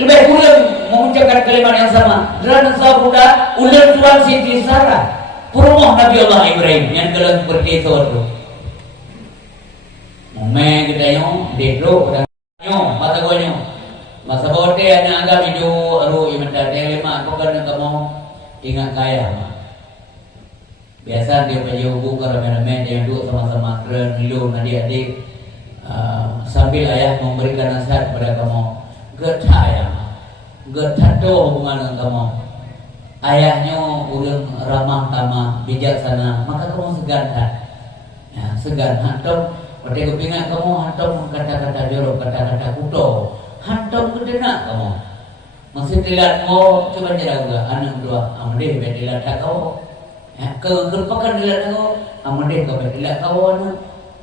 Lebih kurang mengucapkan kalimat yang sama. Dan sahabat ular tuan Siti Sarah, perumoh Nabi Allah Ibrahim yang dalam seperti itu. Momen kita yang deklo dan mata gonyo masa bote anak agak hidup aru imenta telema apa kan kamu ingat kaya biasa dia punya hubung rame-rame yang duduk sama-sama keren hidup adik-adik sambil ayah memberikan nasihat kepada kamu getaya getado hubungan kamu ayahnya urang ramah tamah bijaksana maka kamu segan ya segan hantam pada kepingan kamu hantam kata-kata jorok kata-kata kudo hantam kedena kamu masih dilihat mau coba jaga anak dua amde bedilat kau ya kepakan dilihat kau amde kau bedilat kau anak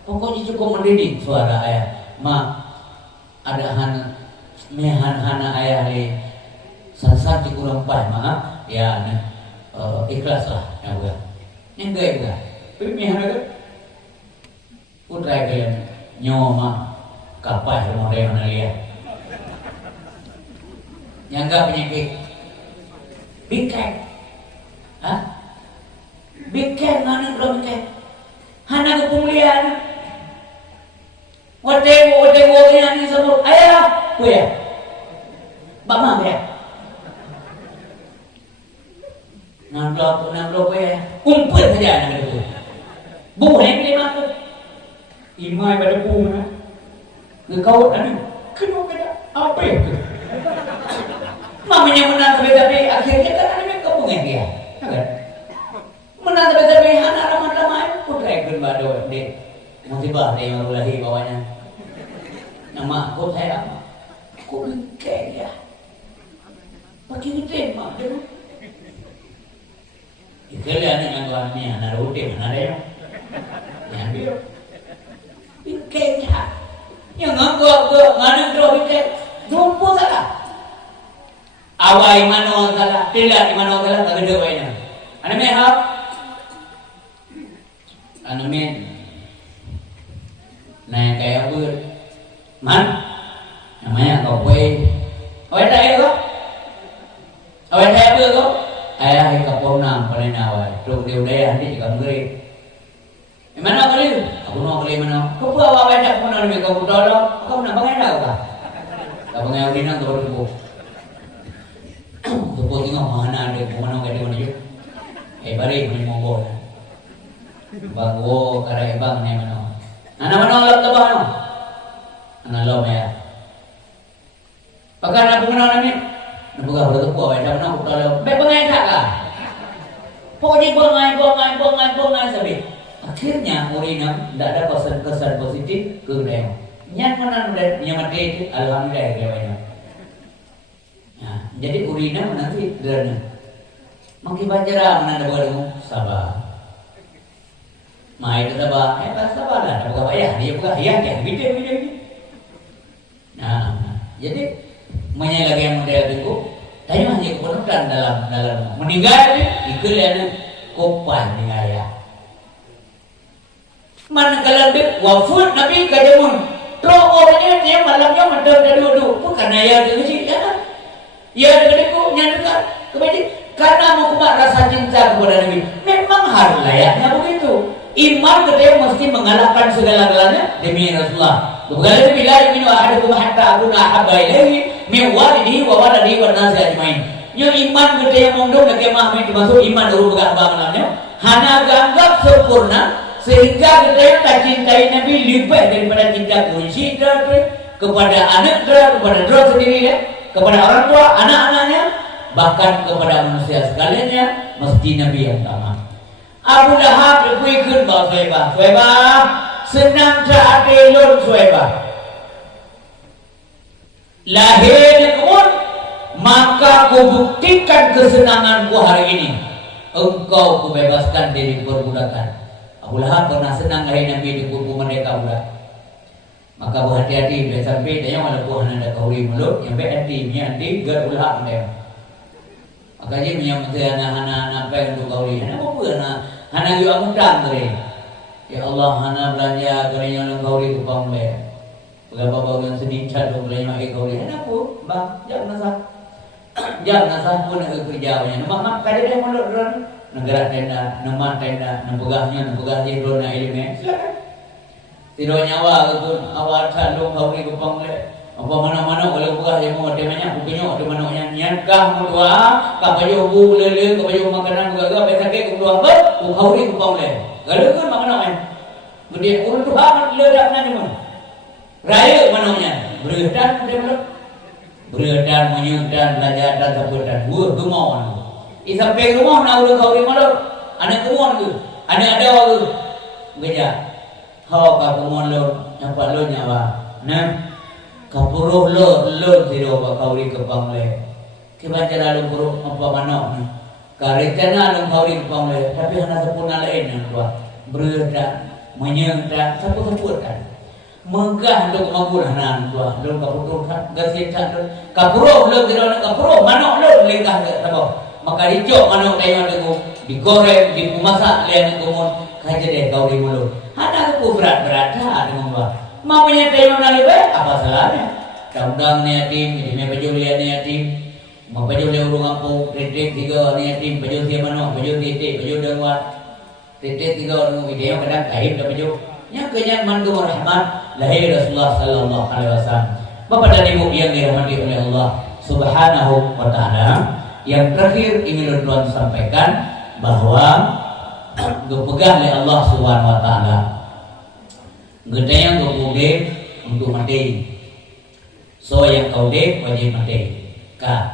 pokoknya cukup mendidik suara ayah ma ada hana ayah di sasar di kurang maaf ya ikhlas lah ya bukan enggak tapi mehana kan putra kalian nyoma kapas mau yang lihat nyangga penyakit bikin bikin mana belum bikin hana kepemuliaan Watewo ini sebut ayah kuya bama ya namblok ya kumpul saja nak itu buh yang lima tu imai pada bunga kau ani kena beda apa itu mamanya menang tapi akhirnya kan ani kebungan dia kan menang tapi anak ramai putra ikut bado dek musibah dia yang lahir bawahnya nama aku saya aku bingkai ya pakai gede mak dia ikalian yang tuannya anak rutin anak dia yang dia bingkai ya yang aku nganak terus bingkai jumpa salah awai mana salah tidak di mana salah tak ada awainya anak mehap anak meh nah kayak apa man namanya kau kue awet saya kok awet saya apa kok ayah kapau nam paling awal terus dia udah ni juga ngeri mana kali aku nak kali mana kau buat awet aku nak lebih kau tolong kau nak bangai dah kah kau bangai orang nak kau tubuh tubuh tengok mana ada mana kau ada mana je bari mana mongol bangwo karai bang ni mana anak mana orang tabah no anak lo ya pakai anak pengenal ni nak buka huruf tu kuat macam mana kita lo bengai tak kah pokoknya bengai sampai akhirnya orang tidak ada kesan positif ke dia yang mana yang mati itu alhamdulillah dia jadi urina nanti derana makin banjara mana ada baru sabar mai sabar sabar lah bukan ayah dia bukan ayah dia video nah jadi menyalahkan yang model itu tapi hanya kepenuhan dalam meninggal ikut yang kopan dengan ayah mana kalau dia wafud Nabi kajamun terus orangnya dia malamnya mendadak duduk bukan ayah dia kecil ya adikku nyatakan kemudian karena mau kumat rasa cinta kepada Nabi memang harus layaknya begitu iman kita mesti mengalahkan segala-galanya demi Rasulullah. Bukan bila minum ahadukum hatta akuna ahabba ilaihi min walidihi wa waladihi wan nasi ajmain. Yang iman kita yang mondok nak kemah termasuk iman merupakan apa namanya? Hana anggap sempurna sehingga kita tak cintai Nabi lebih daripada cinta kunci kepada anak kepada diri sendiri kepada orang tua anak-anaknya bahkan kepada manusia sekaliannya mesti Nabi yang utama. Abu Lahab ikut bawa Suhaibah senang tak ada lor Suhaibah lahir kemun maka ku buktikan kesenanganku hari ini engkau ku bebaskan dari perbudakan. Abu Lahab pernah senang hari Nabi di kubu mereka budak maka berhati-hati sampai dia malah Tuhan ada kauri mulut yang berhati menyandi Abu Lahab dia maka dia menyambut anak-anak apa yang untuk kauri anak apa anak juga mudang tadi ya Allah anak belanja kali yang kauri tu pang le berapa bagian sedikit tu belanja makan kauri anak apa bang jangan nasah pun nak kerjanya nama kada dia mulut orang negara tenda nama tenda nempegahnya dia dulu nak ilmu silakan tidak nyawa itu awal candung kauri tu pang le apa mana-mana kalau buka dia mau ada banyak bukannya ada mana yang kah mudua kapayo bu lele kapayo makanan juga apa sakit kedua apa kau ni kau le kalau kan makanan gede urut tu banget ledak nanya mana raya mananya berdan dia mana Beladan, menyudan, belajar dan sebutan. Dua gemauan. Sampai rumah nak udah kau di mana? Anak kemuan tu. Anak ada waktu. Beja. Kau kau kemuan lo, nampak lo nyawa. Nah, kapuruh lo tidak kau di kepang le. Kebacara lo puruh apa mana? Karetana lo kau di kepang le. Tapi anak sepuna lain yang tua. Beladan, menyudan, sebutan. Megah lo kemaguran nan tua lo kapuruh gasita lo kapuruh lo tidak nak kapuruh manok lo lingkah ke tahu maka hijau manok kayu dengan digoreng dimasak lian kemun kaje deh kau di mulut ada aku berat dengan gua mamanya kayu nali be apa salahnya daudang ni yatim ini baju lian ni yatim mau baju lian urung kampung titik tiga ni yatim baju dia manok baju titik baju dengan titik tiga orang ini yang kadang kahim dah baju yang kenyang mandu rahmat lahir Rasulullah sallallahu alaihi wasallam. Bapak dan Ibu yang dirahmati oleh Allah Subhanahu wa taala, yang terakhir ingin Tuhan sampaikan bahwa dipegang oleh Allah Subhanahu wa taala. Gede yang gede untuk mati. So yang kau dek wajib mati. Ka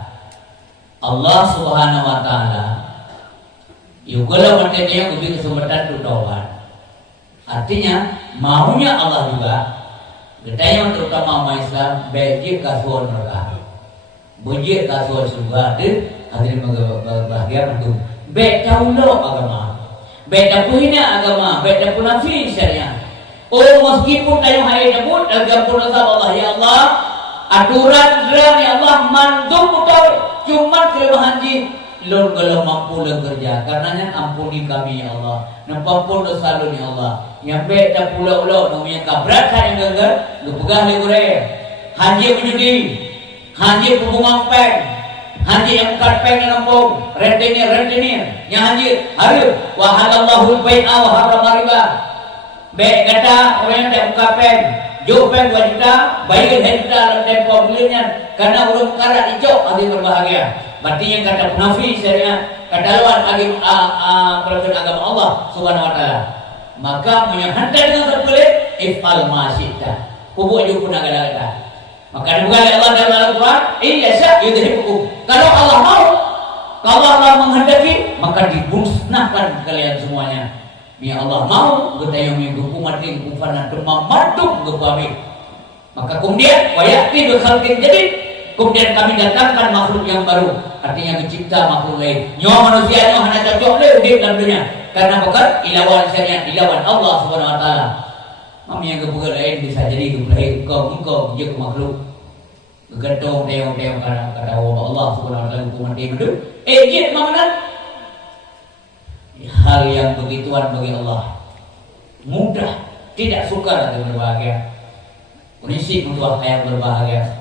Allah Subhanahu wa taala yugola mati yang lebih kesempatan untuk taubat. Artinya maunya Allah juga gedanya terutama umat Islam bejik kasuan mereka bejik kasuan surga itu hadirin bahagia itu beda ulo agama beda puhina agama beda punafi syariah meskipun tayo hai nyebut agama pun Allah ya Allah aturan ya Allah mandum utau cuma kelemahan ji lor kalau mampu le kerja karenanya ampuni kami ya Allah nampun dosa lu ya Allah yang beda pulau-pulau namanya kabratan yang gagal lu pegah le gore haji menyudi haji pembungang peng haji yang bukan peng yang nampung rentenir yang haji harus wa halallahu al-bai'a wa harrama riba be kata orang yang buka peng jo peng 2 juta bayar juta dalam tempo belinya karena urung karat hijau hati berbahagia. Berarti yang kata munafi syariah kedaluan peraturan agama Allah Subhanahu wa taala. Maka menyantar dengan terkulit ifal masyita. Kubuk ju pun agak-agak. Maka bukan Allah dalam Al-Qur'an, yasha yudhibukum. Kalau Allah mau, kalau Allah menghendaki, maka dimusnahkan kalian semuanya. Ya Allah mau, kita yang menghukum mati kufanan demam maduk kami. Maka kemudian wayati berkhalqin jadi kemudian kami datangkan makhluk yang baru, artinya mencipta makhluk lain. Nyawa manusia nyawa hanya cocok le hidup dalam dunia. Karena bukan ilawan syariat, ilawan Allah Subhanahu wa taala. Mami yang kebuka lain bisa jadi kebelai engkau je makhluk. Gegetong teong karena kata Allah Subhanahu wa taala hukuman dia hidup. Je mana? Hal yang begituan bagi Allah mudah, tidak sukar untuk berbahagia. Prinsip untuk yang berbahagia.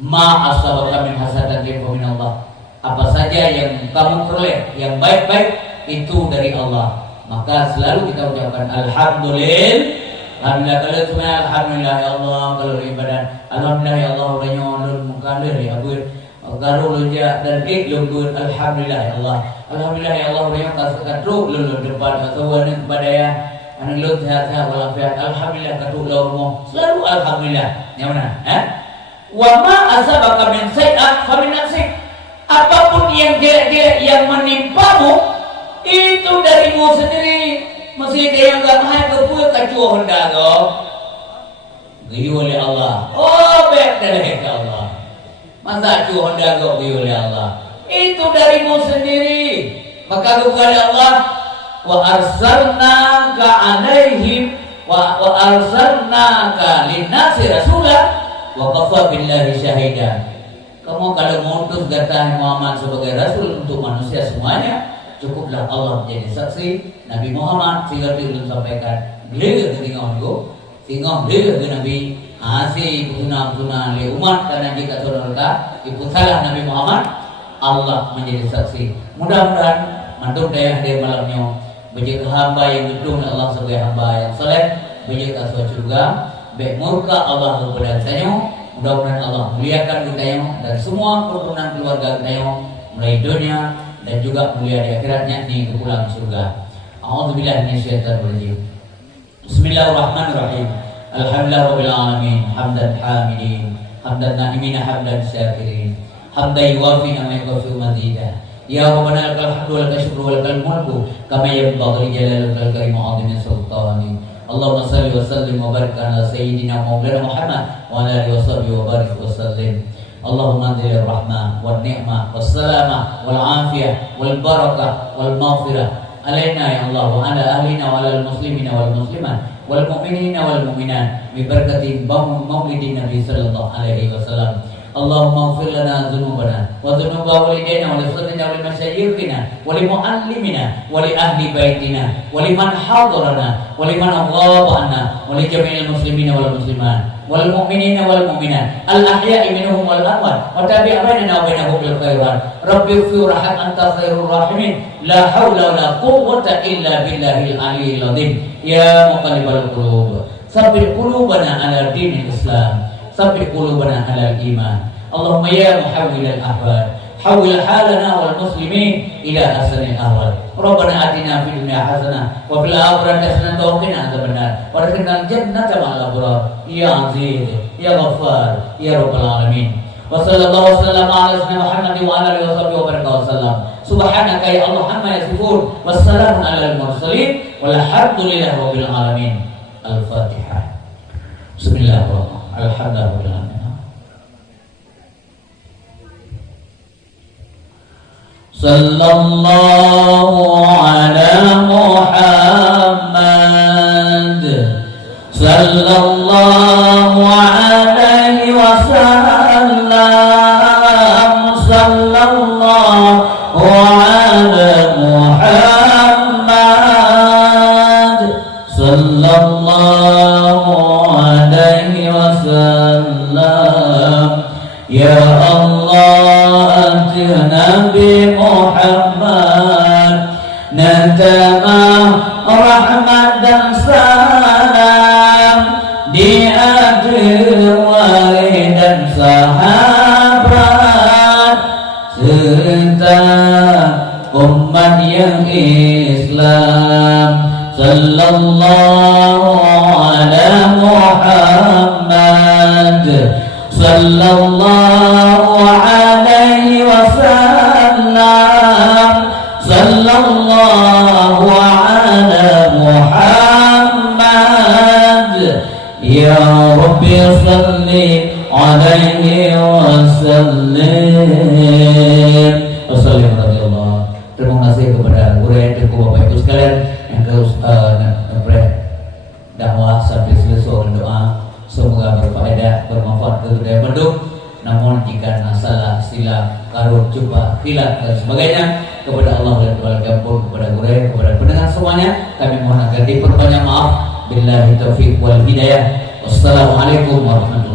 Ma asabaka min hasanatin fa min Allah. Apa saja yang kamu peroleh yang baik-baik itu dari Allah. Maka selalu kita ucapkan alhamdulillah. Alhamdulillah kalau alhamdulillah ya Allah kalau ibadah. Alhamdulillah ya Allah udah nyolong mukalir ya abur. Garu lunja dan kek lunggur alhamdulillah ya Allah. Alhamdulillah ya Allah udah kasihkan truk lulu depan atau wana kepada ya. Anak lu sehat-sehat walafiat. Alhamdulillah katuk lawmu. Selalu alhamdulillah. Yang mana? Wa ma asabaka min sayyi'at fa min nafsik. Apapun yang jelek-jelek yang menimpamu itu darimu sendiri. Mesti dia enggak main kepuh kacuh hendak go. Giyu oleh Allah. Oh, baik dari Allah. Masa cuh hendak go giyu oleh Allah. Itu darimu sendiri. Maka kepada Allah wa arsalnaka alaihim wa arsalnaka linnasi rasulah wa kafa billahi syahida. Kamu kalau mengutus kata Muhammad sebagai rasul untuk manusia semuanya, cukuplah Allah menjadi saksi. Nabi Muhammad sehingga dia sampaikan beliau ketinggalan go, sehingga beliau ke Nabi hasil tunang le umat karena jika saudara ikut salah Nabi Muhammad, Allah menjadi saksi. Mudah-mudahan mantuk daya hadir malamnya menjadi hamba yang gedung Allah sebagai hamba yang saleh, menjadi asal surga. Baik murka Allah kepada kita, mudah-mudahan Allah muliakan kita dan semua keturunan keluarga kita mulai dunia dan juga mulia di akhiratnya di kepulang surga. A'udzubillahi minasyaitonir rajim. Bismillahirrahmanirrahim. Alhamdulillahirabbil alamin, hamdan hamidin. hamdan na'imina hamdan syakirin, hamdan yuwafi nama yuwafi mazidah. Ya Rabbana lakal hamdu wa lakal syukru wa lakal mulku kama yanbaghi li jalalil karim wa 'azimi sultani. Allahumma salli wa sallim wa barik ala sayyidina Maulana Muhammad wa ala alihi wa sahbihi wa barik wa sallim. Allahumma anzil rahmah wal ni'mah was salamah wal afiyah wal barakah wal maghfirah alaina ya Allah wa ala ahlina wa ala al muslimina wal muslimat wal mu'minina wal mu'minat bi barakati maulidin Nabi sallallahu alaihi wasallam. Allahumma ighfir lana dhunubana wa dhunuba walidayna wa li sayyidina wa li masyayikhina wa li muallimina wa li ahli baitina wa liman hadarana wa liman ghaba anna wa li jami'il muslimina wal muslimat wal mu'minina wal mu'minat al ahya'i minhum wal amwat wa tabi' bainana wa bainahum bil khairat. Rabbi ighfir warham anta khairur rahimin la haula wa la quwwata illa billahil aliyyil azim. Ya muqallibal qulub tsabbit qulubana ala dinil Islam, tsabbit qulubana ala al-iman. Allahumma ya muhawwilal ahwal hawwil halana wal muslimin ila ahsanil ahwal. Rabbana atina fid dunya hasanah wa fil akhirati hasanah wa qina adzabannar wa adkhilna al-jannata ma'al abrar. Ya aziz ya ghaffar ya rabbal alamin. Wa sallallahu wasallam ala sayyidina Muhammad wa ala alihi washabihi wa baraka wasallam. Subhanaka ya Allah amma yasifun wassalamun alal mursalin walhamdulillahi rabbil alamin. Al-Fatihah. Bismillahirrahmanirrahim. Alhamdulillah. Sallallahu ala Muhammad sallallahu alaihi wasallam. Sallallahu ala Muhammad sallallahu alaihi wasallam. Ya Allah Nabi Muhammad natama rahmat dan salam di akhir wali dan sahabat serta umat yang Islam. Sallallahu ala Muhammad sallallahu alaihi wasallam. Sallallahu ala Muhammad. Ya Rabbi salli alaihi wasallim. Wassalamualaikum. Terima kasih kepada guru dan Bapak Ibu sekalian yang dakwah sampai selesai doa. Semoga berfaedah, bermanfaat untuk budaya Bandung. Namun jika salah, silap, karut, jumpa, hilaf dan sebagainya, kepada Allah dan keluarga pun, kepada guru, kepada pendengar semuanya, kami mohon agar diperbanyak maaf. Billahi taufiq wal hidayah. Wassalamualaikum warahmatullahi wabarakatuh.